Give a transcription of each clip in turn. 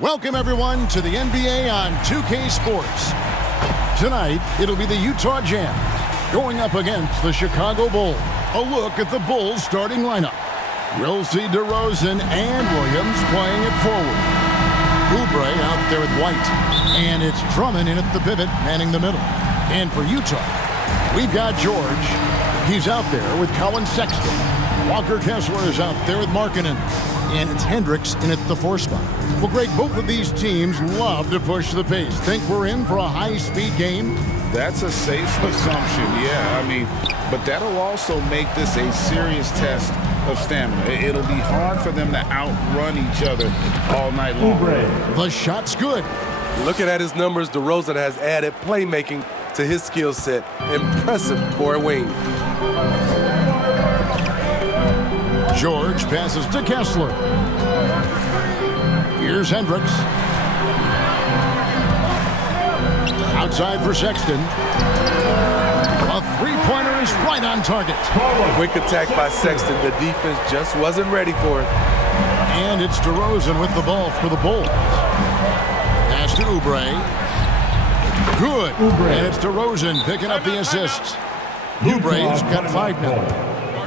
Welcome, everyone, to the NBA on 2K Sports. Tonight, it'll be the Utah Jazz going up against the Chicago Bulls. A look at the Bulls' starting lineup. We'll see DeRozan and Williams playing it forward. Oubre out there with White. And it's Drummond in at the pivot, manning the middle. And for Utah, we've got George. He's out there with Colin Sexton. Walker Kessler is out there with Markkanen. And it's Hendricks in at the 4 spot. Well, Greg, both of these teams love to push the pace. Think we're in for a high-speed game? That's a safe assumption, yeah. But that'll also make this a serious test of stamina. It'll be hard for them to outrun each other all night long. The shot's good. Looking at his numbers, DeRozan has added playmaking to his skill set. Impressive for a wing. George passes to Kessler. Here's Hendricks. Outside for Sexton. A three-pointer is right on target. Quick attack by Sexton. The defense just wasn't ready for it. And it's DeRozan with the ball for the Bulls. Pass to Oubre. Good. And it's DeRozan picking up the assist. Oubre's got 5 now.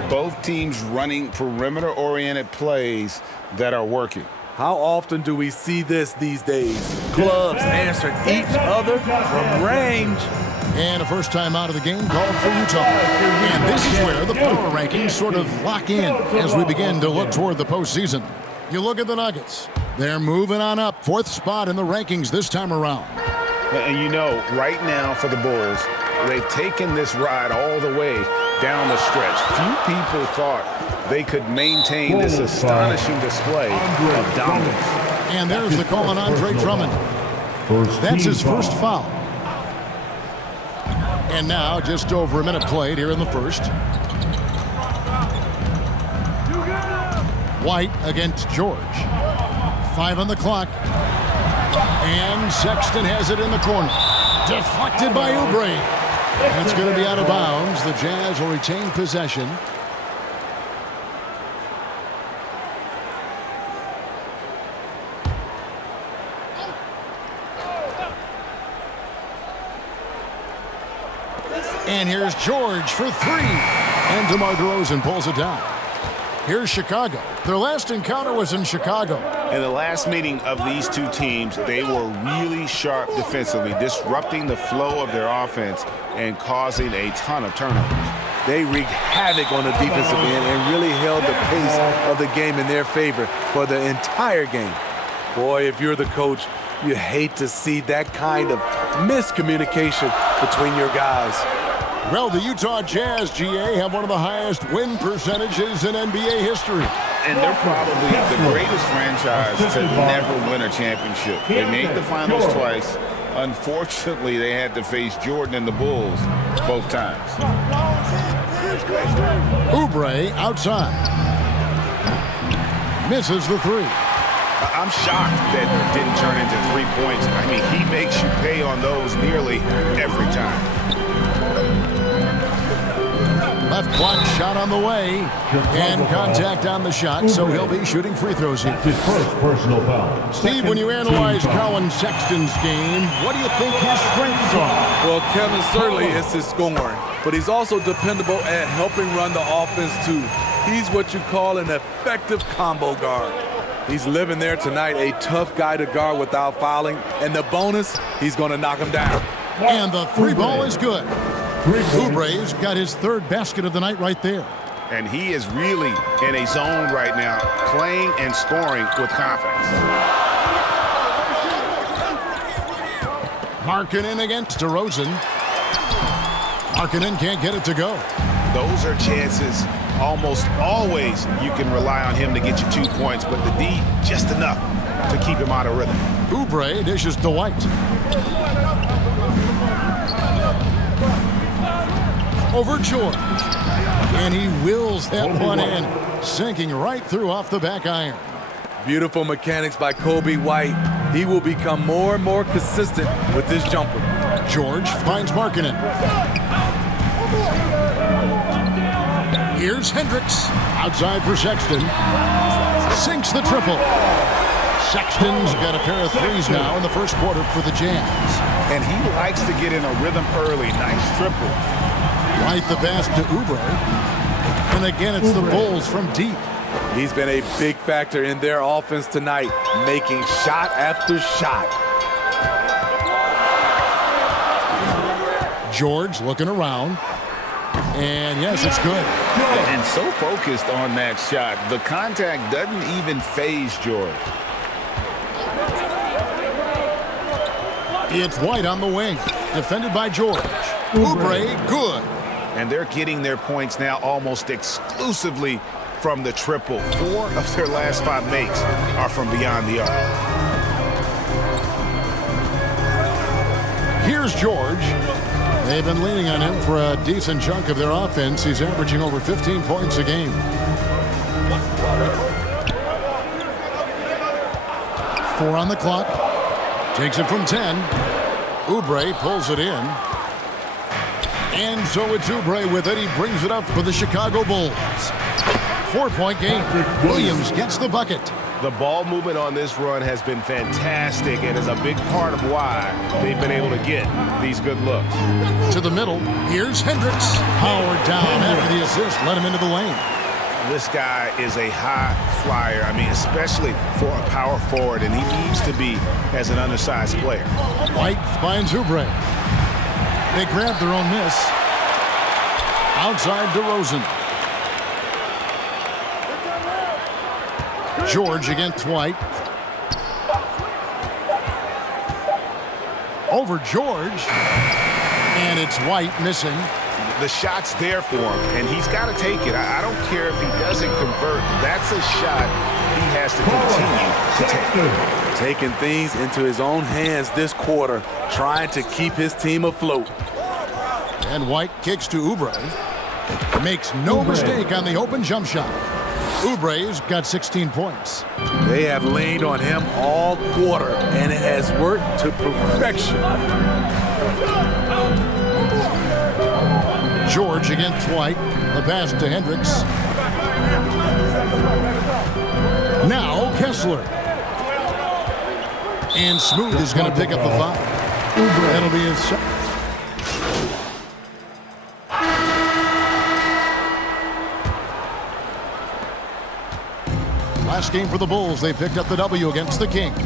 Both teams running perimeter-oriented plays that are working. How often do we see this these days? Clubs answering each other from range. And a first time out of the game called for Utah. And this is where the power rankings sort of lock in as we begin to look toward the postseason. You look at the Nuggets. They're moving on up. 4th spot in the rankings this time around. And you know, right now for the Bulls, they've taken this ride all the way down the stretch. Few people thought they could maintain this astonishing display of dominance. And there's the call on Andre Drummond. That's his first foul. And now just over a minute played here in the first. White against George. 5 on the clock. And Sexton has it in the corner. Deflected by Oubre. It's going to be out of bounds. The Jazz will retain possession. And here's George for 3. And DeMar DeRozan pulls it down. Here's Chicago. Their last encounter was in Chicago. In the last meeting of these two teams, they were really sharp defensively, disrupting the flow of their offense and causing a ton of turnovers. They wreaked havoc on the defensive end and really held the pace of the game in their favor for the entire game. Boy, if you're the coach, you hate to see that kind of miscommunication between your guys. Well, the Utah Jazz, GA, have one of the highest win percentages in NBA history. And they're probably the greatest franchise to never win a championship. They made the finals twice. Unfortunately, they had to face Jordan and the Bulls both times. Oubre outside. Misses the 3. I'm shocked that it didn't turn into 3 points. I mean, he makes you pay on those nearly every time. Left block shot on the way. And contact on the shot, so he'll be shooting free throws here. His first personal foul. Steve, when you analyze Colin Sexton's game, what do you think his strengths are? Well, Kevin, certainly is his scoring, but he's also dependable at helping run the offense, too. He's what you call an effective combo guard. He's living there tonight, a tough guy to guard without fouling, and the bonus, he's going to knock him down. And the 3 ball is good. Oubre's got his 3rd basket of the night right there. And he is really in a zone right now, playing and scoring with confidence. Markkanen against DeRozan. Markkanen can't get it to go. Those are chances almost always you can rely on him to get you 2 points, but the D, just enough to keep him out of rhythm. Oubre dishes to White. Over George. And he wills that one in, sinking right through off the back iron. Beautiful mechanics by Coby White. He will become more and more consistent with this jumper. George finds Markkanen. Here's Hendricks. Outside for Sexton. Sinks the triple. Sexton's got a pair of threes now in the first quarter for the Jazz. And he likes to get in a rhythm early. Nice triple. Right the pass to Oubre. And again, it's the Bulls from deep. He's been a big factor in their offense tonight, making shot after shot. George looking around. And yes, it's good. And so focused on that shot. The contact doesn't even faze George. It's White on the wing. Defended by George. Oubre, good. And they're getting their points now almost exclusively from the triple. 4 of their last 5 makes are from beyond the arc. Here's George. They've been leaning on him for a decent chunk of their offense. He's averaging over 15 points a game. 4 on the clock. Takes it from 10. Oubre pulls it in. And so it's Oubre with it. He brings it up for the Chicago Bulls. 4-point game. Williams gets the bucket. The ball movement on this run has been fantastic and is a big part of why they've been able to get these good looks. To the middle. Here's Hendricks. Powered down after the assist. Let him into the lane. This guy is a high flyer. I mean, especially for a power forward, and he needs to be as an undersized player. White finds Oubre. They grab their own miss. Outside DeRozan. George against White. Over George. And it's White missing. The shot's there for him, and he's got to take it. I don't care if he doesn't convert. That's a shot he has to continue to take. Taking things into his own hands this quarter, trying to keep his team afloat. And White kicks to Oubre. Makes no mistake on the open jump shot. Oubre's got 16 points. They have leaned on him all quarter, and it has worked to perfection. George against White. The pass to Hendricks. Now Kessler. And Smooth is going to pick up the foul. That'll be his second. Last game for the Bulls, they picked up the W against the Kings.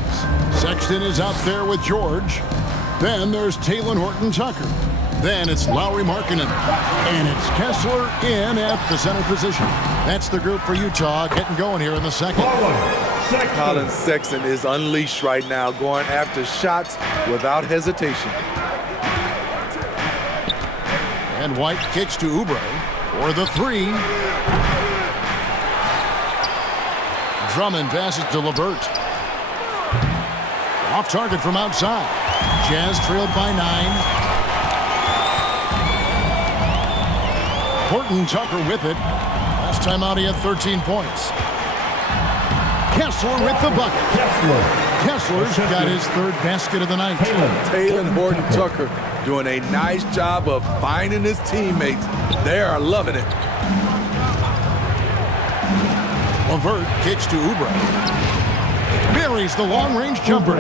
Sexton is out there with George. Then there's Talen Horton-Tucker. Then it's Lauri Markkanen. And it's Kessler in at the center position. That's the group for Utah getting going here in the second. Collin Sexton is unleashed right now, going after shots without hesitation. And White kicks to Oubre for the 3. Drummond passes to LeVert. Off target from outside. Jazz trailed by 9. Horton-Tucker with it. Last time out he had 13 points. Kessler with the bucket. Kessler's got his 3rd basket of the night. Talen Horton-Tucker doing a nice job of finding his teammates. They are loving it. LeVert kicks to Oubre. Buries the long-range jumper.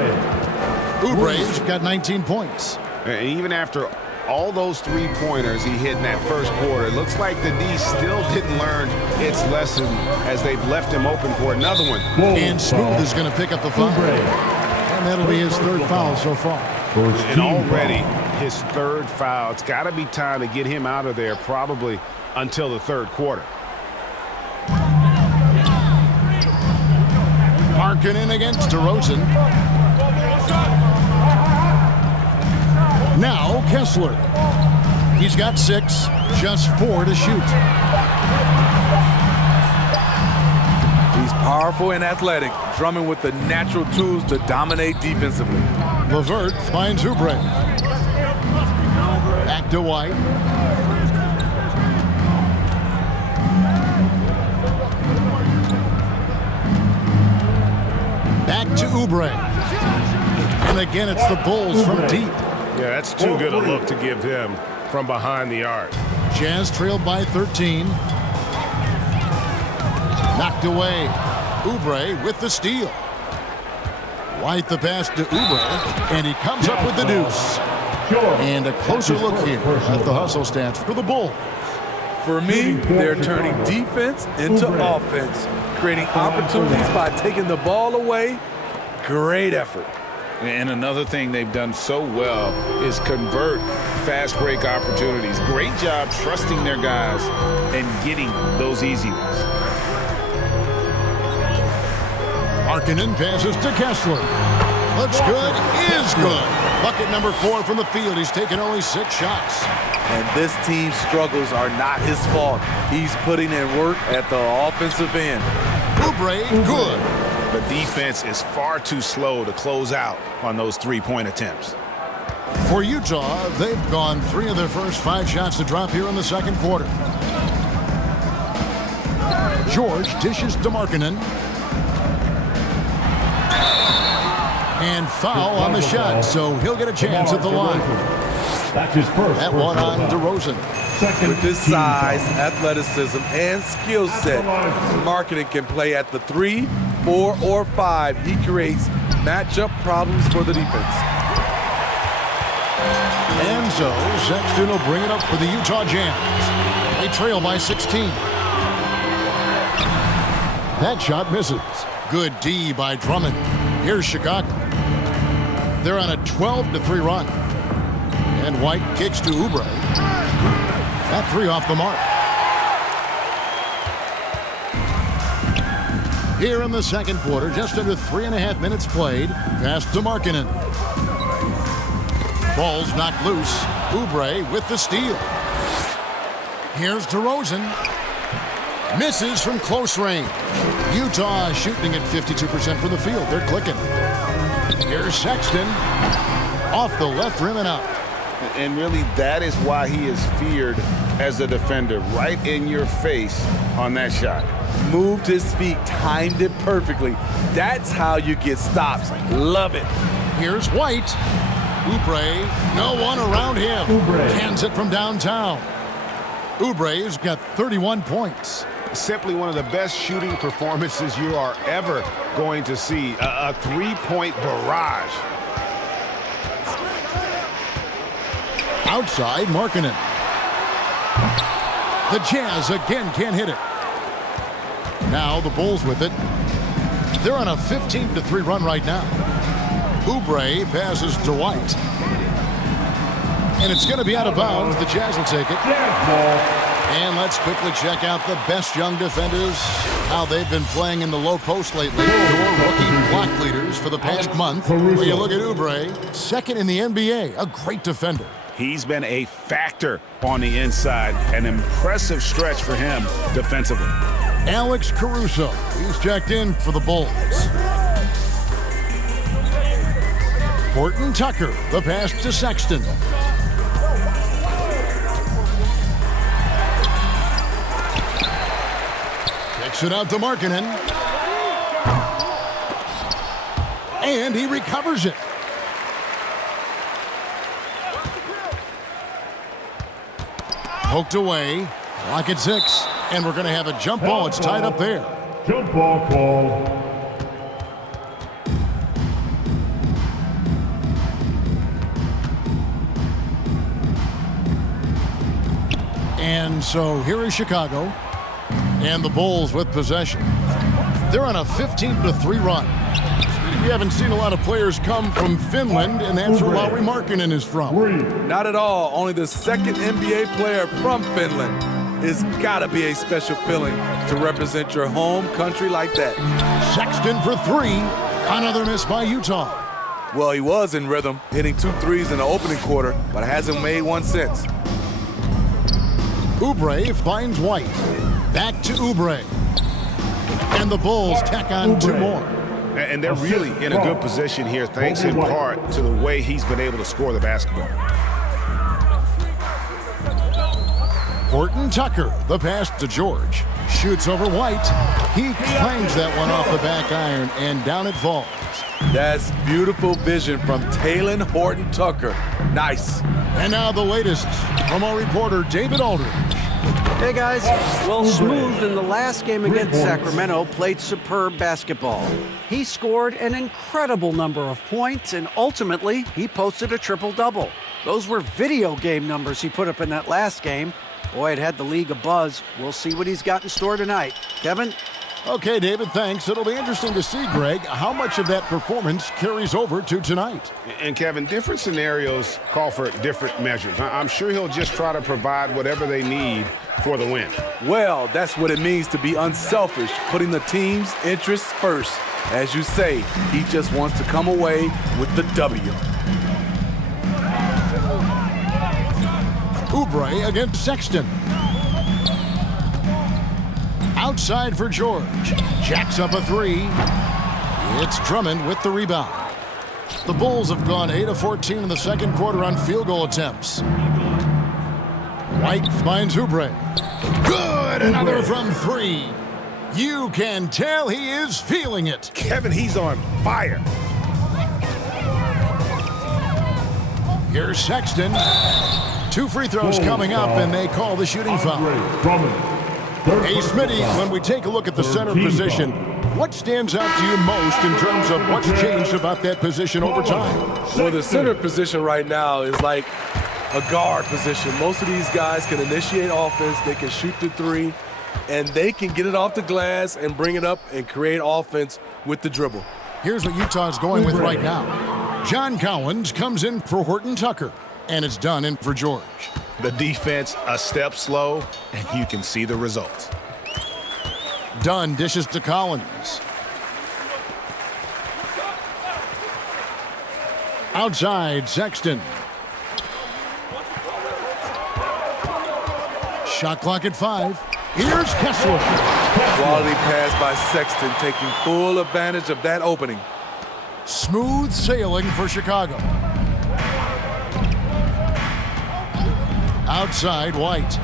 Oubre's got 19 points. And even after all those 3-pointers he hit in that first quarter, it looks like the D still didn't learn its lesson as they've left him open for another one. And Smooth is going to pick up the foul. And that'll be his 3rd foul so far. And already his 3rd foul. It's got to be time to get him out of there probably until the 3rd quarter. Markkanen against DeRozan. Now Kessler. He's got 6, just 4 to shoot. He's powerful and athletic, Drummond with the natural tools to dominate defensively. LeVert finds Oubre. Back to White. Back to Oubre. And again, it's the Bulls from deep. Yeah, that's too good a look to give him from behind the arc. Jazz trailed by 13. Knocked away. Oubre with the steal. White the pass to Oubre, and he comes up with the deuce. And a closer look here at the hustle stats for the Bulls. For me, they're turning defense into offense, creating opportunities by taking the ball away. Great effort. And another thing they've done so well is convert fast break opportunities. Great job trusting their guys and getting those easy ones. Markkanen passes to Kessler. Looks good, is good. Bucket number 4 from the field. He's taken only 6 shots. And this team's struggles are not his fault. He's putting in work at the offensive end. Oubre, good. The defense is far too slow to close out on those three-point attempts. For Utah, they've gone 3 of their first 5 shots to drop here in the second quarter. George dishes to Markkanen. And foul on the shot, so he'll get a chance at the line. That's his first. That one on DeRozan. With his size, athleticism, and skill set, Markkanen can play at the 3, 4, or 5. He creates matchup problems for the defense. And so Sexton will bring it up for the Utah Jazz. They trail by 16. That shot misses. Good D by Drummond. Here's Chicago. They're on a 12-3 run. And White kicks to Oubre. That 3 off the mark. Here in the second quarter, just under 3.5 minutes played. Pass to Markkanen. Ball's knocked loose. Oubre with the steal. Here's DeRozan. Misses from close range. Utah shooting at 52% from the field. They're clicking. Here's Sexton. Off the left rim and out. And really, that is why he is feared as a defender. Right in your face on that shot. Moved his feet, timed it perfectly. That's how you get stops. Love it. Here's White. Oubre, no one around him. Cans it from downtown. Oubre's got 31 points. Simply one of the best shooting performances you are ever going to see. A three-point barrage. Outside, Markkanen. The Jazz again can't hit it. Now the Bulls with it. They're on a 15-3 run right now. Oubre passes to White. And it's going to be out of bounds. The Jazz will take it. And let's quickly check out the best young defenders, how they've been playing in the low post lately. Your rookie block leaders for the past month. Where you look at Oubre, second in the NBA, a great defender. He's been a factor on the inside. An impressive stretch for him defensively. Alex Caruso, he's checked in for the Bulls. Horton Tucker, the pass to Sexton. Kicks it out to Markkanen. And he recovers it. Poked away. Clock at 6. And we're going to have a jump ball. It's tied up there. Jump ball called. And so here is Chicago. And the Bulls with possession. They're on a 15-3 run. We haven't seen a lot of players come from Finland, and that's where Lauri Markkanen is from. Not at all. Only the second NBA player from Finland. It's got to be a special feeling to represent your home country like that. Sexton for 3. Another miss by Utah. Well, he was in rhythm, hitting 2 threes in the opening quarter, but hasn't made one since. Oubre finds White. Back to Oubre. And the Bulls tack on 2 more. And they're really in a good position here, thanks in part to the way he's been able to score the basketball. Horton Tucker, the pass to George. Shoots over White. He clangs that one off the back iron, and down it falls. That's beautiful vision from Talen Horton Tucker. Nice. And now the latest from our reporter, David Aldridge. Hey guys, well, Smooth in the last game against Sacramento played superb basketball. He scored an incredible number of points, and ultimately, he posted a triple-double. Those were video game numbers he put up in that last game. Boy, it had the league abuzz. We'll see what he's got in store tonight. Kevin? Okay, David, thanks. It'll be interesting to see, Greg, how much of that performance carries over to tonight. And Kevin, different scenarios call for different measures. I'm sure he'll just try to provide whatever they need for the win. Well, that's what it means to be unselfish, putting the team's interests first. As you say, he just wants to come away with the W. Oubre against Sexton. Outside for George. Jacks up a three. It's Drummond with the rebound. The Bulls have gone 8 of 14 in the second quarter on field goal attempts. White finds Oubre. Good! Another from three. You can tell he is feeling it. Kevin, he's on fire. Here's Sexton. 2 free throws coming up, and they call the shooting foul. Hey, Smitty, when we take a look at the center position, what stands out to you most in terms of what's changed about that position over time? Well, the center position right now is like a guard position. Most of these guys can initiate offense, they can shoot the three, and they can get it off the glass and bring it up and create offense with the dribble. Here's what Utah's going with right now. John Collins comes in for Horton Tucker, and it's done in for George. The defense a step slow, and you can see the results. Dunn dishes to Collins. Outside, Sexton. Shot clock at 5. Here's Kessler. Quality pass by Sexton, taking full advantage of that opening. Smooth sailing for Chicago. Outside, White.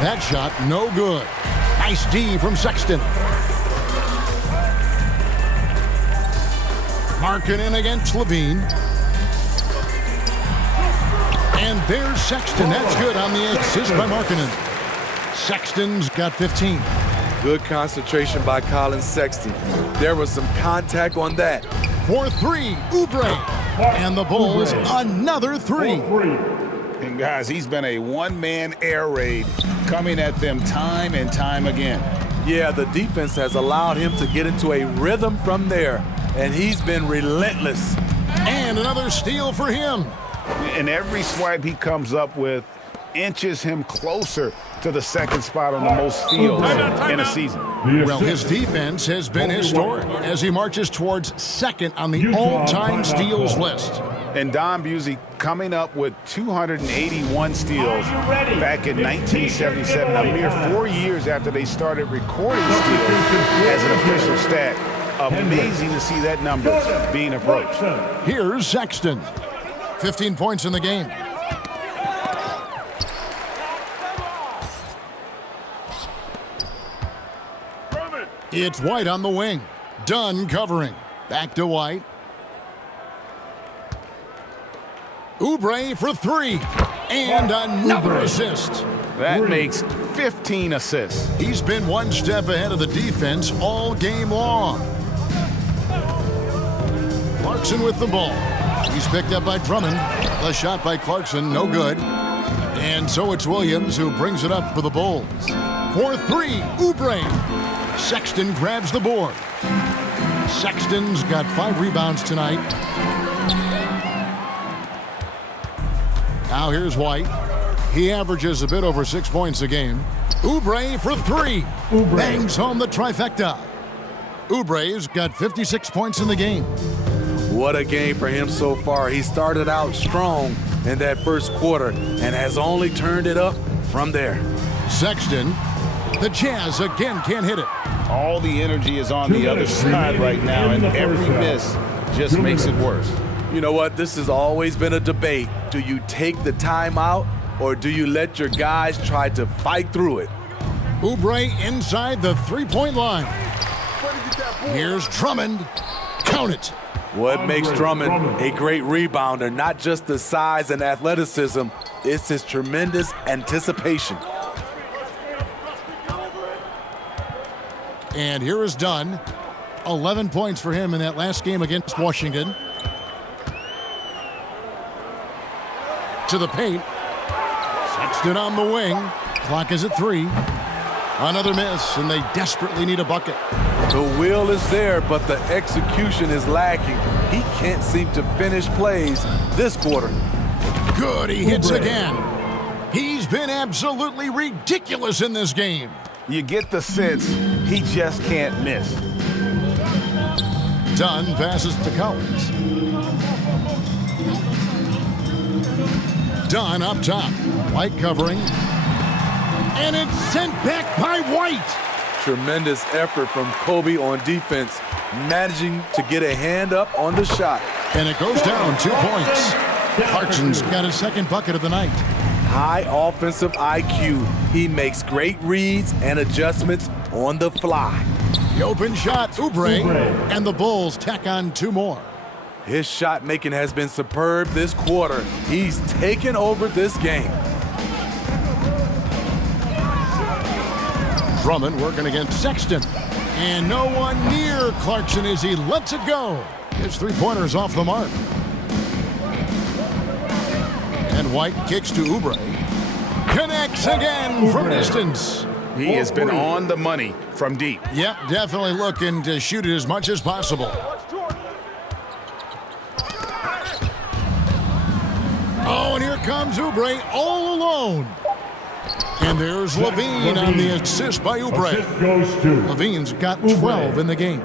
That shot, no good. Nice D from Sexton. Markkanen against Levine. And there's Sexton. That's good on the assist by Markkanen. Sexton's got 15. Good concentration by Colin Sexton. There was some contact on that. For 3, Oubre. And the Bulls, another 3. And guys, he's been a one-man air raid coming at them time and time again. Yeah, the defense has allowed him to get into a rhythm from there, and he's been relentless. And another steal for him. And every swipe he comes up with inches him closer to the second spot on the most steals in a season. Well, his defense has been historic as he marches towards second on the all-time steals list. And Don Busey coming up with 281 steals back in 1977, a mere 4 years after they started recording steals as an official stat. Amazing to see that number being approached. Here's Sexton. 15 points in the game. It's White on the wing. Dunn covering. Back to White. Oubre for 3. And another assist. That makes 15 assists. He's been one step ahead of the defense all game long. Clarkson with the ball. He's picked up by Drummond. The shot by Clarkson, no good. And so it's Williams who brings it up for the Bulls. For 3, Oubre. Sexton grabs the board. Sexton's got 5 rebounds tonight. Now here's White. He averages a bit over 6 points a game. Oubre for 3. Bangs home the trifecta. Oubre's got 56 points in the game. What a game for him so far. He started out strong in that first quarter and has only turned it up from there. Sexton, the Jazz again can't hit it. All the energy is on the other side right now, and every miss just makes it worse. You know what? This has always been a debate. Do you take the timeout or do you let your guys try to fight through it? Oubre inside the three-point line. Here's Drummond. Count it. What makes Drummond a great rebounder? Not just the size and athleticism, It's his tremendous anticipation. And here is Dunn. 11 points for him in that last game against Washington. To the paint. Sexton on the wing. Clock is at 3. Another miss, and they desperately need a bucket. The will is there, but the execution is lacking. He can't seem to finish plays this quarter. Good, he hits again. He's been absolutely ridiculous in this game. You get the sense he just can't miss. Dunn passes to Collins. Dunn up top. White covering. And it's sent back by White. Tremendous effort from Kobe on defense, managing to get a hand up on the shot. And it goes down 2 points. Clarkson's got his second bucket of the night. High offensive IQ. He makes great reads and adjustments on the fly. The open shot, Oubre, and the Bulls tack on 2 more. His shot making has been superb this quarter. He's taken over this game. Drummond working against Sexton. And no one near Clarkson as he lets it go. His 3-pointer's off the mark. And White kicks to Oubre. Connects again from distance. He has been on the money from deep. Yep, definitely looking to shoot it as much as possible. Oh, and here comes Oubre all alone. And there's Levine on the assist by Oubre. Assist goes to Levine's got 12 in the game.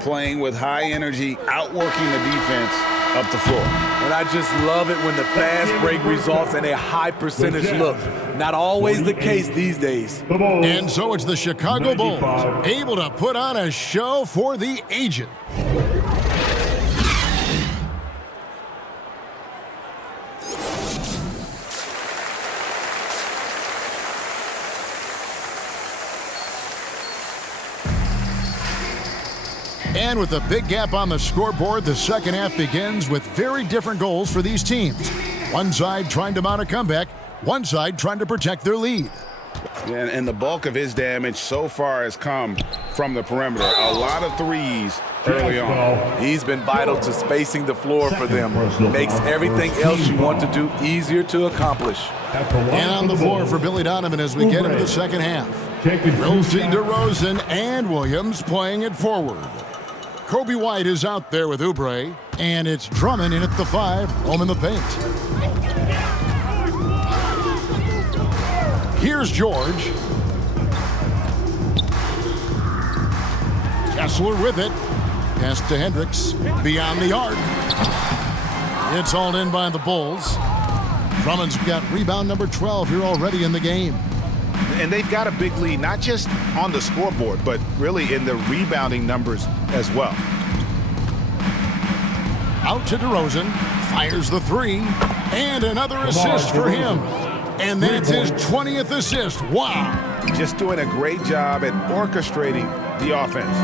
Playing with high energy, outworking the defense up the floor. And I just love it when the fast break results in a high percentage look. Not always the case these days. And so it's the Chicago Bulls able to put on a show for the aged. And with a big gap on the scoreboard, the second half begins with very different goals for these teams. One side trying to mount a comeback, one side trying to protect their lead. And the bulk of his damage so far has come from the perimeter. A lot of threes early on. He's been vital to spacing the floor for them. Makes everything else you want to do easier to accomplish. And on the floor for Billy Donovan as we get into the second half. Rosie DeRozan and Williams playing it forward. Kobe White is out there with Oubre, and it's Drummond in at the 5, home in the paint. Here's George. Kessler with it. Pass to Hendricks. Beyond the arc. It's hauled in by the Bulls. Drummond's got rebound number 12 here already in the game. And they've got a big lead, not just on the scoreboard, but really in the rebounding numbers as well. Out to DeRozan. Fires the 3. And another assist for him. And that's his 20th assist. Wow. Just doing a great job at orchestrating the offense.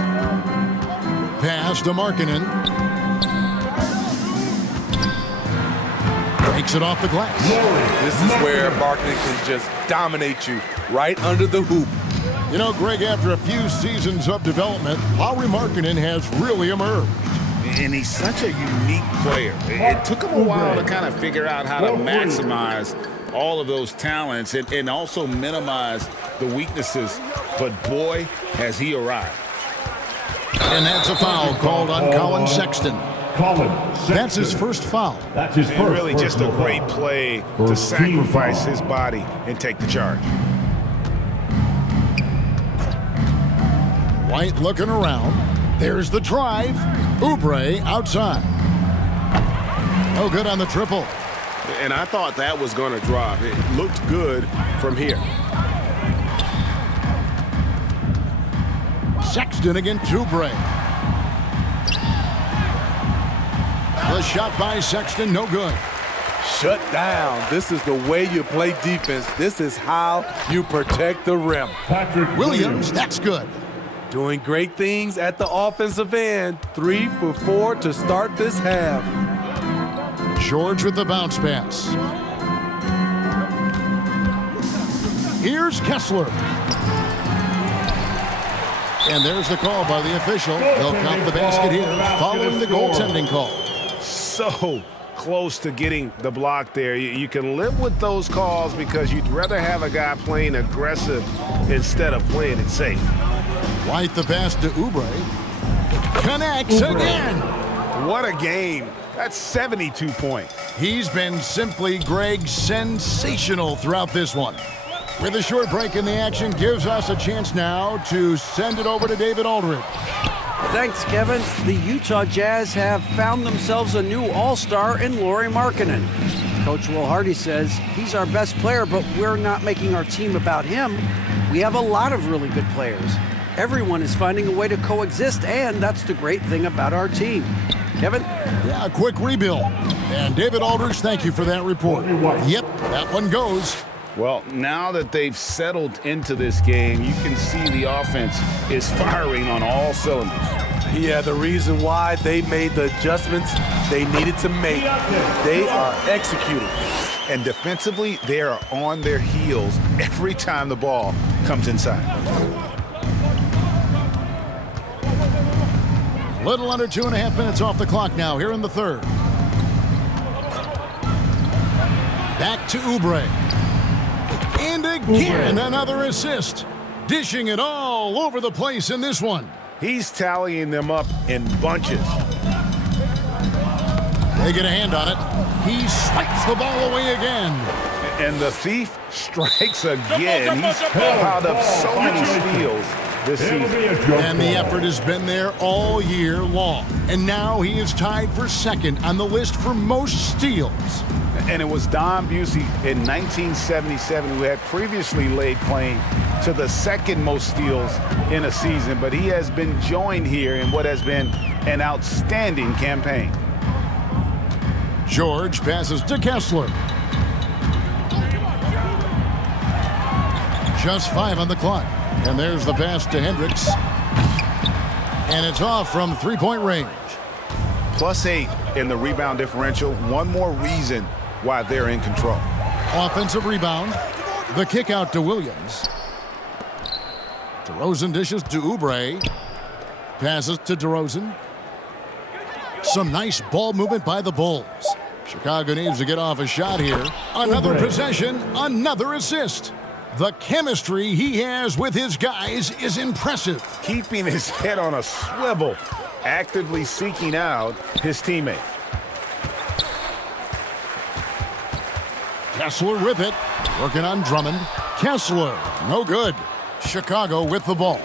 Pass to Markkanen. Takes it off the glass. This is where Markkanen can just dominate you right under the hoop. You know, Greg, after a few seasons of development, Lauri Markkanen has really emerged. And he's such a unique player. It took him a while to kind of figure out how to maximize all of those talents and also minimize the weaknesses. But boy, has he arrived. And that's a foul called on Colin Sexton. That's his first foul. That's his And really just a great play to sacrifice his body and take the charge. White looking around. There's the drive. Oubre outside. No good on the triple. And I thought that was going to drop. It looked good from here. Sexton against Oubre. The shot by Sexton, no good. Shut down. This is the way you play defense. This is how you protect the rim. Patrick Williams, that's good. Doing great things at the offensive end. 3 for 4 to start this half. George with the bounce pass. Here's Kessler. And there's the call by the official. They'll count the basket here following the goaltending call. So close to getting the block there. You can live with those calls because you'd rather have a guy playing aggressive instead of playing it safe. White the pass to Oubre. Connects again. What a game. That's 72 points. He's been simply, Greg, sensational throughout this one. With a short break in the action, gives us a chance now to send it over to David Aldridge. Thanks, Kevin. The Utah Jazz have found themselves a new all-star in Lauri Markkanen. Coach Will Hardy says he's our best player, but we're not making our team about him. We have a lot of really good players. Everyone is finding a way to coexist, and that's the great thing about our team. Kevin? Yeah, a quick rebuild. And David Aldridge, thank you for that report. Yep, that one goes. Well, now that they've settled into this game, you can see the offense is firing on all cylinders. Yeah, the reason why they made the adjustments they needed to make. They are executing. And defensively, they are on their heels every time the ball comes inside. Little under 2.5 minutes off the clock now here in the third. Back to Oubre. And again, another assist. Dishing it all over the place in this one. He's tallying them up in bunches. They get a hand on it. He swipes the ball away again. And the thief strikes again. He's piled up so many steals this season. And the effort has been there all year long. And now he is tied for second on the list for most steals. And it was Don Busey in 1977 who had previously laid claim to the second most steals in a season, but he has been joined here in what has been an outstanding campaign. George passes to Kessler. Just 5 on the clock. And there's the pass to Hendricks. And it's off from three-point range. +8 in the rebound differential. One more reason why they're in control. Offensive rebound. The kick out to Williams. DeRozan dishes to Oubre. Passes to DeRozan. Some nice ball movement by the Bulls. Chicago needs to get off a shot here. Another possession, another assist. The chemistry he has with his guys is impressive. Keeping his head on a swivel, actively seeking out his teammate. Kessler with it, working on Drummond. Kessler, no good. Chicago with the ball.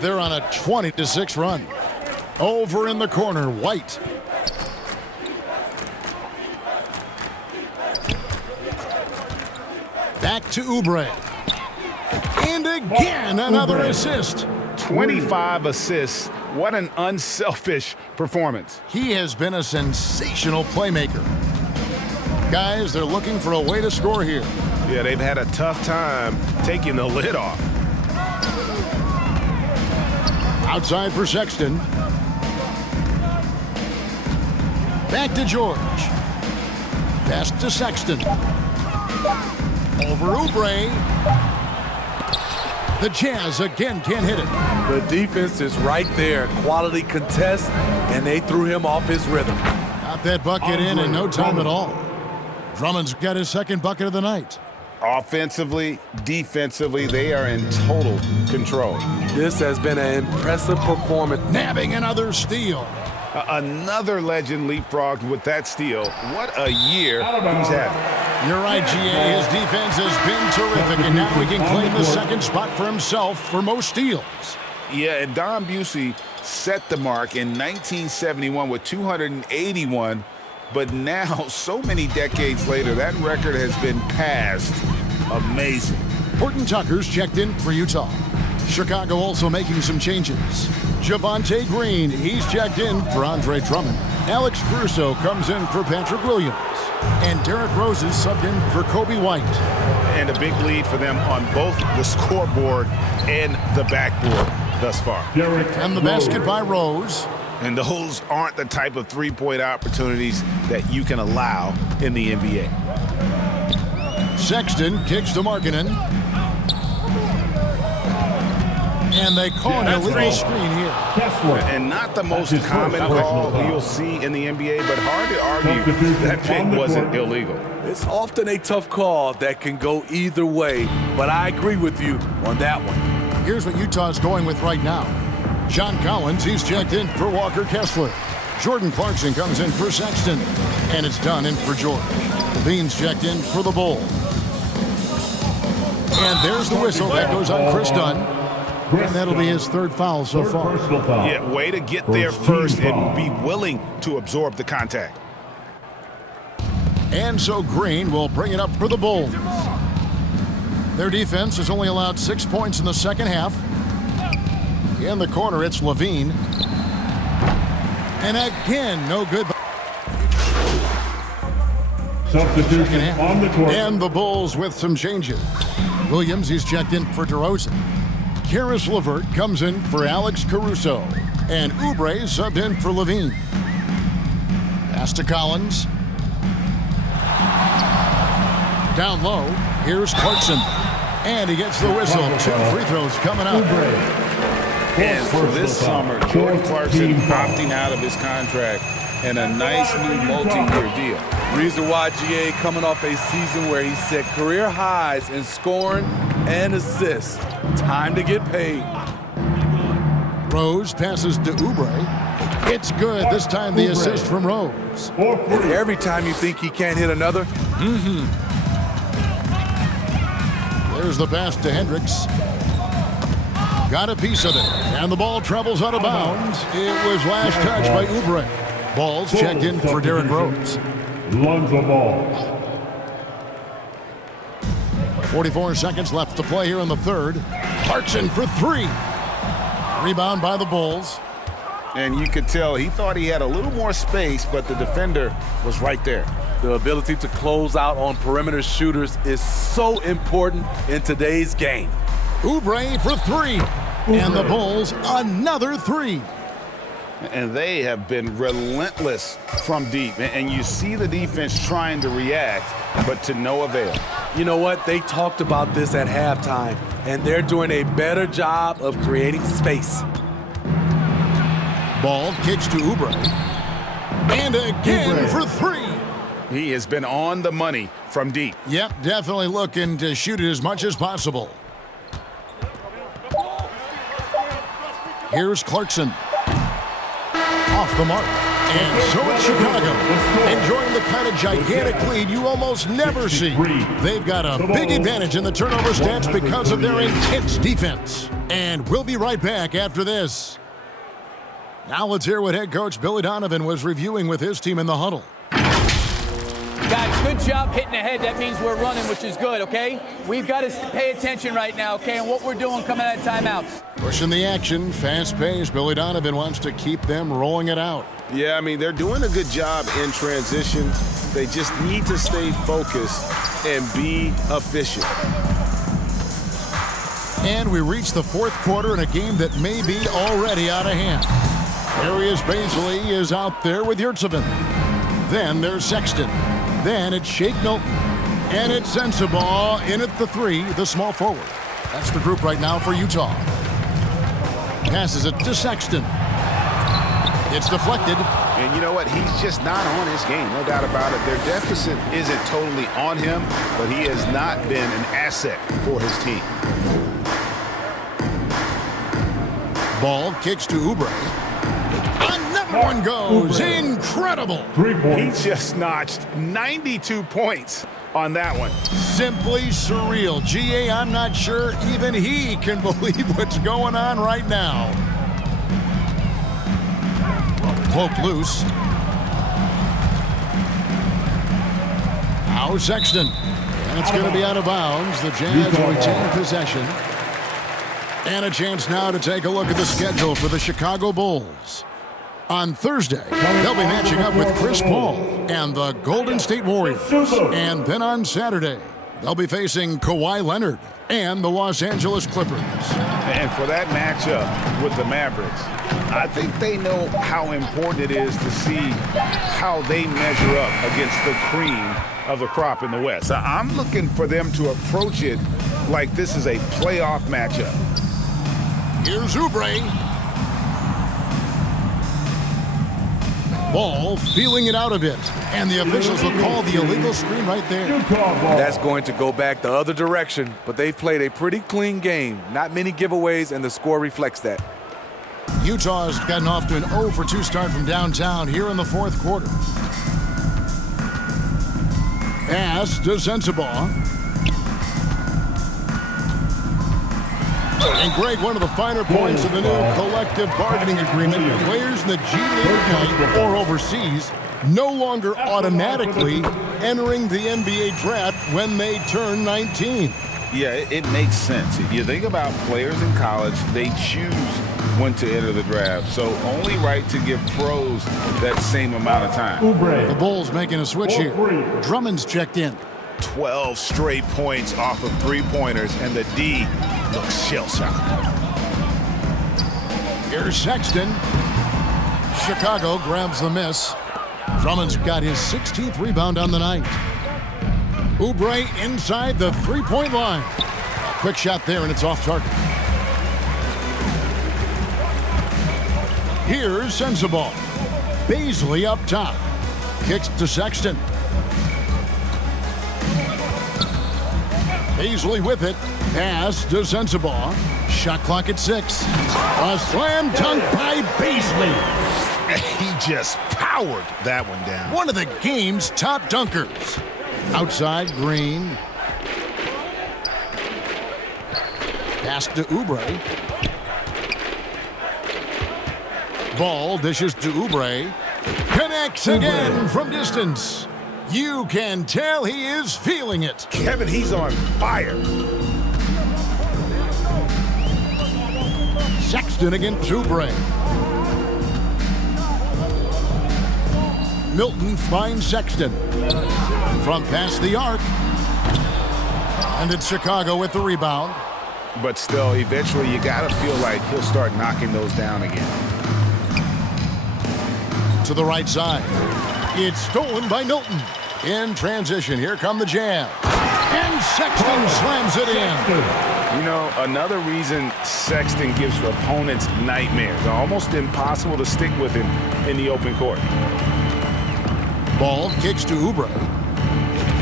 They're on a 20-6 run. Over in the corner, White. Back to Oubre. And again, another assist. 25 assists. What an unselfish performance. He has been a sensational playmaker. Guys, they're looking for a way to score here. Yeah, they've had a tough time taking the lid off. Outside for Sexton. Back to George. Pass to Sexton. Over Oubre. The Jazz again can't hit it. The defense is right there. Quality contest, and they threw him off his rhythm. Got that bucket in no time at all. Drummond's got his second bucket of the night. Offensively, defensively, they are in total control. This has been an impressive performance. Nabbing another steal. Another legend leapfrogged with that steal. What a year he's had. You're right, GA. His defense has been terrific, and now he can claim the second spot for himself for most steals. Yeah, and Don Busey set the mark in 1971 with 281, but now, so many decades later, that record has been passed. Amazing. Horton Tucker's checked in for Utah. Chicago also making some changes. Javonte Green, he's checked in for Andre Drummond. Alex Caruso comes in for Patrick Williams. And Derrick Rose is subbed in for Kobe White. And a big lead for them on both the scoreboard and the backboard thus far. And the basket by Rose. And those aren't the type of three-point opportunities that you can allow in the NBA. Sexton kicks to Markkanen. And they call an illegal screen here. Kessler. And not the most That's his common first call personal foul. you'll see in the NBA, but hard to argue that pick wasn't illegal. It's often a tough call that can go either way, but I agree with you on that one. Here's what Utah's going with right now. John Collins, he's checked in for Walker Kessler. Jordan Clarkson comes in for Sexton. And it's Dunn in for George. Levine's checked in for the Bulls. And there's the whistle that goes on Chris Dunn. And that'll be his third foul so far. Personal foul. Yeah, way to get there first and be willing to absorb the contact. And so Green will bring it up for the Bulls. Their defense has only allowed 6 points in the second half. In the corner, it's Levine. And again, no good. Substitution on the court. And the Bulls with some changes. Williams, he's checked in for DeRozan. Karis LeVert comes in for Alex Caruso. And Oubre subbed in for Levine. Pass to Collins. Down low, here's Clarkson. And he gets the whistle. 2 free throws coming up. And for this summer, Jordan Clarkson opting out of his contract and a nice new multi-year deal. Reason why GA coming off a season where he set career highs in scoring and assists. Time to get paid. Rose passes to Oubre. It's good. This time the assist from Rose. And every time you think he can't hit another, There's the pass to Hendricks. Got a piece of it. And the ball travels out of bounds. It was last touched by Oubre. Ball's checked in for Derrick Rose. Lonzo Ball. 44 seconds left to play here in the third. Clarkson for 3. Rebound by the Bulls. And you could tell he thought he had a little more space, but the defender was right there. the ability to close out on perimeter shooters is so important in today's game. Oubre for 3. And the Bulls another 3. And they have been relentless from deep. And you see the defense trying to react, but to no avail. You know what? They talked about this at halftime, and they're doing a better job of creating space. Ball kicks to Oubre. And again for 3. He has been on the money from deep. Yep, definitely looking to shoot it as much as possible. Here's Clarkson. Off the mark. And so it's Chicago, enjoying the kind of gigantic lead you almost never see. They've got a big advantage in the turnover stats because of their intense defense. And we'll be right back after this. Now let's hear what head coach Billy Donovan was reviewing with his team in the huddle. Guys, good job hitting ahead. That means we're running, which is good, okay? We've got to pay attention right now, okay, and what we're doing coming out of timeouts. Pushing the action, fast pace. Billy Donovan wants to keep them rolling it out. Yeah, I mean, they're doing a good job in transition. They just need to stay focused and be efficient. And we reach the fourth quarter in a game that may be already out of hand. Darius Bazley is out there with Yurtseven. Then there's Sexton. Then it's Shake Milton. And it's Sensabaugh in at the 3, the small forward. That's the group right now for Utah. Passes it to Sexton. It's deflected. And you know what? He's just not on his game, no doubt about it. Their deficit isn't totally on him, but he has not been an asset for his team. Ball kicks to Oubre. Another one goes. Incredible. 3 points. He just notched 92 points on that one. Simply surreal. GA, I'm not sure even he can believe what's going on right now. Poke loose. Now Sexton. And it's going to be out of bounds. The Jazz retain possession. And a chance now to take a look at the schedule for the Chicago Bulls. On Thursday, they'll be matching up with Chris Paul and the Golden State Warriors. And then on Saturday, they'll be facing Kawhi Leonard and the Los Angeles Clippers. And for that matchup with the Mavericks, I think they know how important it is to see how they measure up against the cream of the crop in the West. I'm looking for them to approach it like this is a playoff matchup. Here's Oubre. Ball feeling it out a bit. And the officials will call the illegal screen right there. That's going to go back the other direction, but they've played a pretty clean game. Not many giveaways, and the score reflects that. Utah's gotten off to an 0-for-2 start from downtown here in the fourth quarter. Pass to Sensabaugh. And Greg, one of the finer points of the new collective bargaining agreement, players in the G League or overseas no longer automatically entering the NBA draft when they turn 19. Yeah, it makes sense. If you think about players in college, they choose when to enter the draft. So only right to give pros that same amount of time. The Bulls making a switch here. Drummond's checked in. 12 straight points off of three-pointers, and the D looks shell-shocked. Here's Sexton. Chicago grabs the miss. Drummond's got his 16th rebound on the night. Oubre inside the three-point line. A quick shot there, and it's off target. Here's Sensabaugh. Beasley up top. Kicks to Sexton. Beasley with it. Pass to Sensabaugh. Shot clock at 6. A slam dunk by Beasley. He just powered that one down. One of the game's top dunkers. Outside, Green. Pass to Oubre. Ball dishes to Oubre. Connects again from distance. You can tell he is feeling it. Kevin, he's on fire. Sexton against Oubre. Milton finds Sexton. From past the arc. And it's Chicago with the rebound. But still, eventually you got to feel like he'll start knocking those down again. To the right side. It's stolen by Milton. In transition, here come the Jazz. And Sexton slams it in. You know, another reason Sexton gives opponents nightmares. Almost impossible to stick with him in the open court. Ball kicks to Oubre.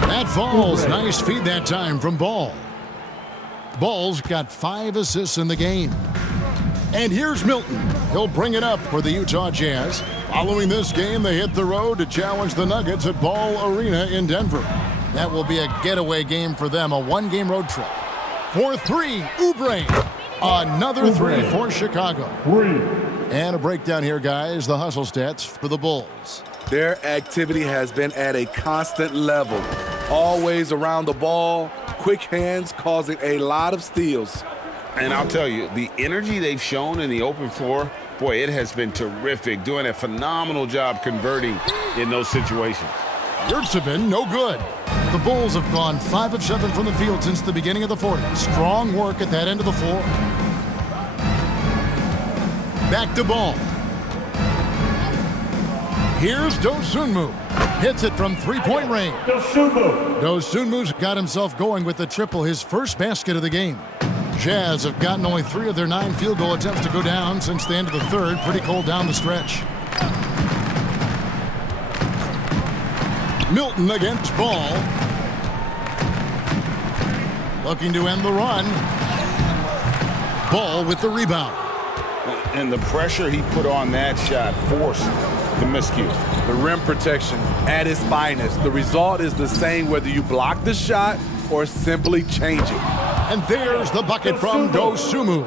That falls. Nice feed that time from Ball. Ball's got 5 assists in the game. And here's Milton. He'll bring it up for the Utah Jazz. Following this game, they hit the road to challenge the Nuggets at Ball Arena in Denver. That will be a getaway game for them, a one-game road trip. For 3, Oubre. Another 3 for Chicago. And a breakdown here, guys. The hustle stats for the Bulls. Their activity has been at a constant level. Always around the ball, quick hands causing a lot of steals. And I'll tell you, the energy they've shown in the open floor, boy, it has been terrific. Doing a phenomenal job converting in those situations. Yurtseven, no good. The Bulls have gone 5 of 7 from the field since the beginning of the fourth. Strong work at that end of the floor. Back to Ball. Here's Dosunmu. Hits it from three-point range. Dosunmu's got himself going with the triple, his first basket of the game. Jazz have gotten only 3 of their 9 field goal attempts to go down since the end of the third. Pretty cold down the stretch. Milton against Ball. Looking to end the run. Ball with the rebound. And the pressure he put on that shot forced the miscue. The rim protection at its finest. The result is the same whether you block the shot or simply change it. And there's the bucket from Dosunmu.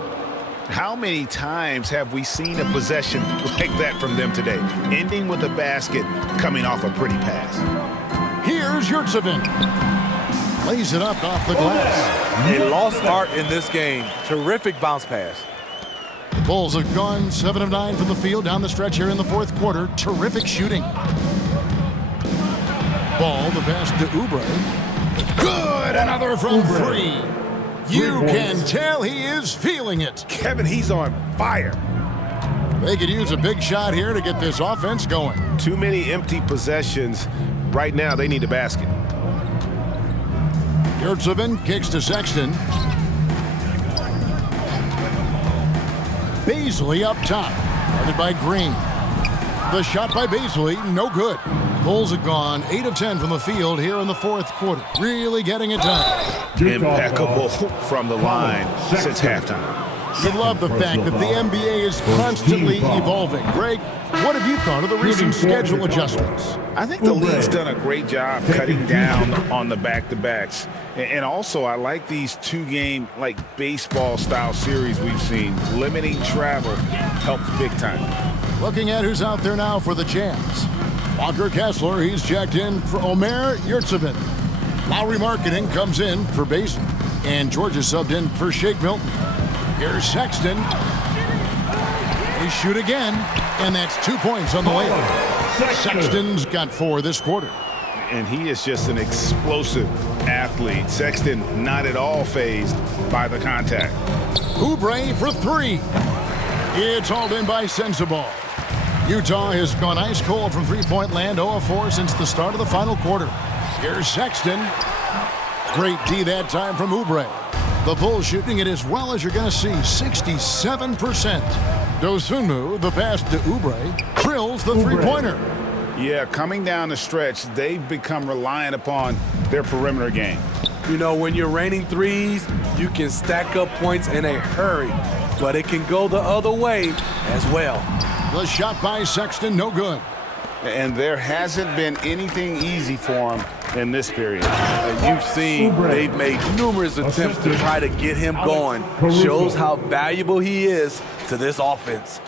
How many times have we seen a possession like that from them today? Ending with a basket, coming off a pretty pass. Here's Yurtseven. Lays it up off the glass. A lost art in this game. Terrific bounce pass. The Bulls have gone 7 of 9 from the field down the stretch here in the fourth quarter. Terrific shooting. Ball, the pass to Oubre. Good! Another from 3. You can tell he is feeling it. Kevin, he's on fire. They could use a big shot here to get this offense going. Too many empty possessions. Right now, they need a basket. Yurtseven kicks to Sexton. Baisley up top, guarded by Green. The shot by Baisley, no good. Bulls have gone 8 of 10 from the field here in the fourth quarter. Really getting it done. Impeccable from the line since halftime. You love the fact that the NBA is constantly evolving. Greg, what have you thought of the recent schedule adjustments? I think the league's done a great job cutting down on the back-to-backs. And also, I like these two-game, like baseball-style series we've seen. Limiting travel helps big time. Looking at who's out there now for the Jazz. Walker Kessler, he's checked in for Omer Yurtseven. Lowry Marketing comes in for Basin. And George is subbed in for Shake Milton. Here's Sexton. They shoot again, and that's 2 points on the way. Sexton's got 4 this quarter. And he is just an explosive athlete. Sexton not at all fazed by the contact. Oubre for 3. It's hauled in by Sensabaugh. Utah has gone ice cold from three-point land, 0 of 4 since the start of the final quarter. Here's Sexton. Great D that time from Oubre. The Bulls shooting it as well as you're going to see, 67%. Dosunmu, the pass to Oubre, drills the three-pointer. Yeah, coming down the stretch, they've become reliant upon their perimeter game. You know, when you're raining threes, you can stack up points in a hurry, but it can go the other way as well. The shot by Sexton, no good. And there hasn't been anything easy for him in this period. You've seen they've made numerous attempts to try to get him going. Shows how valuable he is to this offense.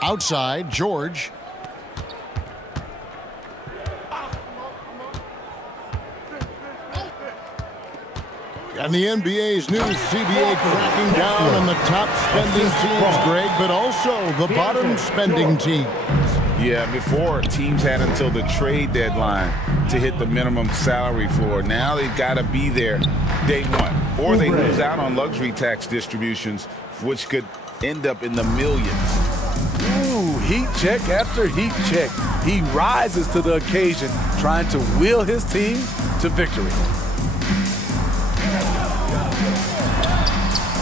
Outside, George. And the NBA's new CBA cracking down on the top spending teams, Greg, but also the bottom spending teams. Yeah, before teams had until the trade deadline to hit the minimum salary floor. Now they've got to be there day one, or they lose out on luxury tax distributions, which could end up in the millions. Ooh, heat check after heat check. He rises to the occasion, trying to wheel his team to victory.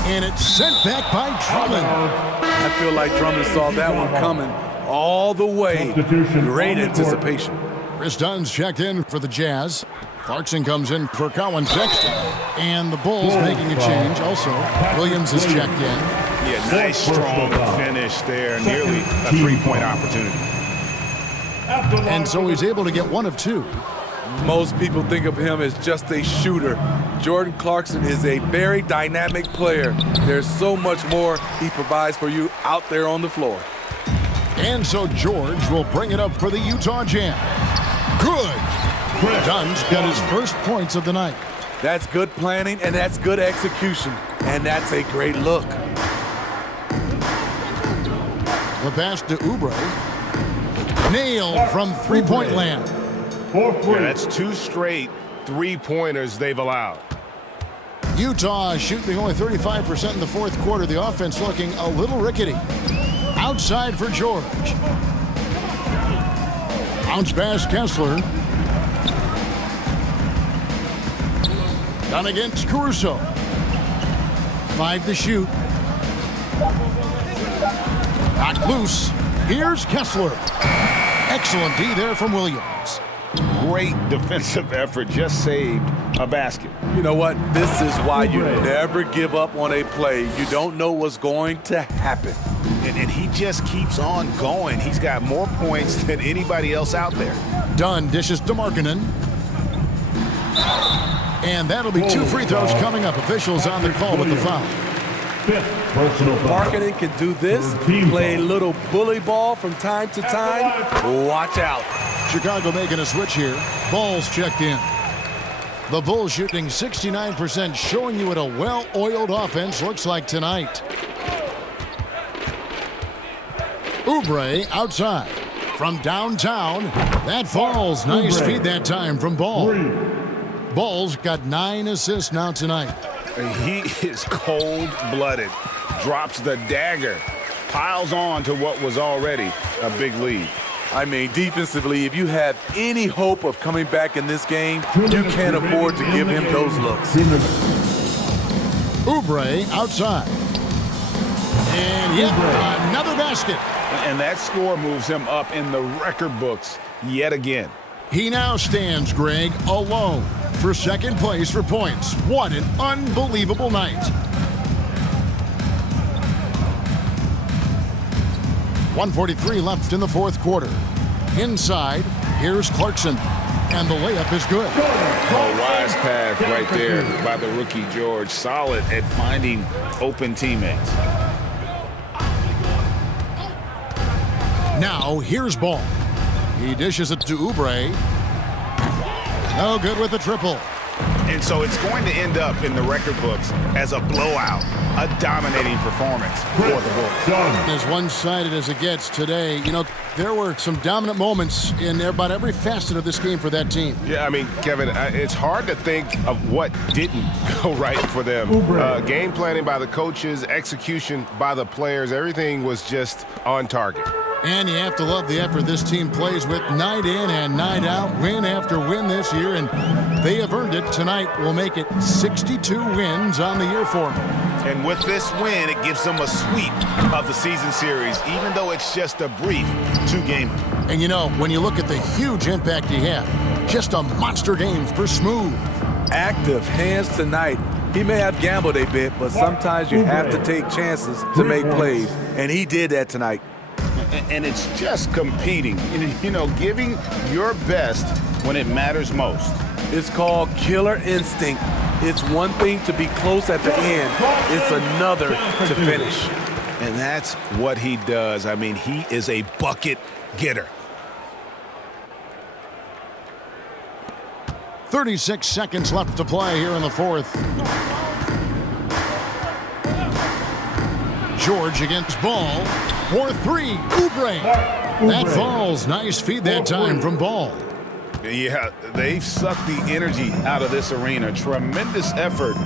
And it's sent back by Drummond. I feel like Drummond saw that one coming all the way. Great anticipation. Chris Dunn's checked in for the Jazz. Clarkson comes in for Colin Sexton. And the Bulls making a change also. Williams is checked in. Yeah, nice strong finish there. Nearly a three-point opportunity. And so he's able to get 1 of 2. Most people think of him as just a shooter. Jordan Clarkson is a very dynamic player. There's so much more he provides for you out there on the floor. And so George will bring it up for the Utah Jazz. Good. Dunn's got his first points of the night. That's good planning, and that's good execution. And that's a great look. The pass to Oubre. Nailed from three-point land. Yeah, that's 2 straight three-pointers they've allowed. Utah shooting only 35% in the fourth quarter. The offense looking a little rickety. Outside for George. Bounce pass Kessler. Done against Caruso. 5 to shoot. Knocked loose. Here's Kessler. Excellent D there from Williams. Great defensive effort, just saved a basket. You know what? This is why you never give up on a play. You don't know what's going to happen. And he just keeps on going. He's got more points than anybody else out there. Dunn dishes to Markkanen. And that'll be 2 free throws coming up. Officials on the call with the foul. Markkanen can do this, play a little bully ball from time to time. Watch out. Chicago making a switch here. Ball's checked in. The Bulls shooting 69%, showing you what a well-oiled offense looks like tonight. Oubre outside. From downtown, that falls. Nice feed that time from Ball. Ball's got 9 assists now tonight. He is cold-blooded, drops the dagger, piles on to what was already a big lead. I mean, defensively, if you have any hope of coming back in this game, you can't afford to give him those looks. Oubre outside. And yet another basket. And that score moves him up in the record books yet again. He now stands, Greg, alone for second place for points. What an unbelievable night. 1:43 left in the fourth quarter. Inside, here's Clarkson. And the layup is good. A wise pass right there by the rookie George. Solid at finding open teammates. Now, here's Ball. He dishes it to Oubre. No good with the triple. And so it's going to end up in the record books as a blowout, a dominating performance for the Bulls. As one-sided as it gets today, you know, there were some dominant moments in about every facet of this game for that team. Yeah, I mean, Kevin, it's hard to think of what didn't go right for them. Game planning by the coaches, execution by the players, everything was just on target. And you have to love the effort this team plays with night in and night out, win after win this year, and they have earned it. Tonight will make it 62 wins on the year for them. And with this win, it gives them a sweep of the season series, even though it's just a brief 2-gamer. And you know, when you look at the huge impact he had, just a monster game for Smooth. Active hands tonight. He may have gambled a bit, but sometimes you have to take chances to make plays, and he did that tonight. And it's just competing, you know, giving your best when it matters most. It's called killer instinct. It's one thing to be close at the end. It's another to finish. And that's what he does. I mean, he is a bucket getter. 36 seconds left to play here in the fourth. George against Ball. 4-3, Oubre. That falls. Nice feed that time from Ball. Yeah, they've sucked the energy out of this arena. Tremendous effort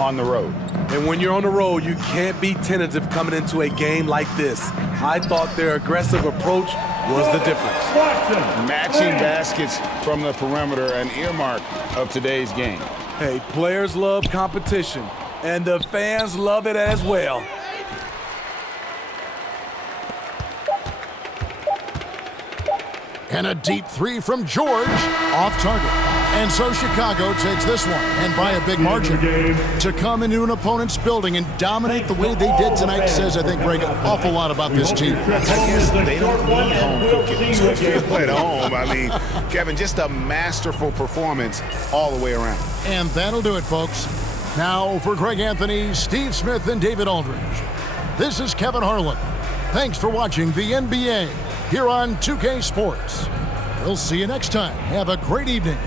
on the road. And when you're on the road, you can't be tentative coming into a game like this. I thought their aggressive approach was the difference. Matching baskets from the perimeter, an earmark of today's game. Hey, players love competition, and the fans love it as well. And a deep three from George, off target. And so Chicago takes this one, and by a big margin. To come into an opponent's building and dominate the way they did tonight says, I think, Greg, an awful lot about this team. I guess they don't need home cooking to feel at home. I mean, Kevin, just a masterful performance all the way around. And that'll do it, folks. Now for Greg Anthony, Steve Smith, and David Aldridge, this is Kevin Harlan. Thanks for watching the NBA here on 2K Sports. We'll see you next time. Have a great evening.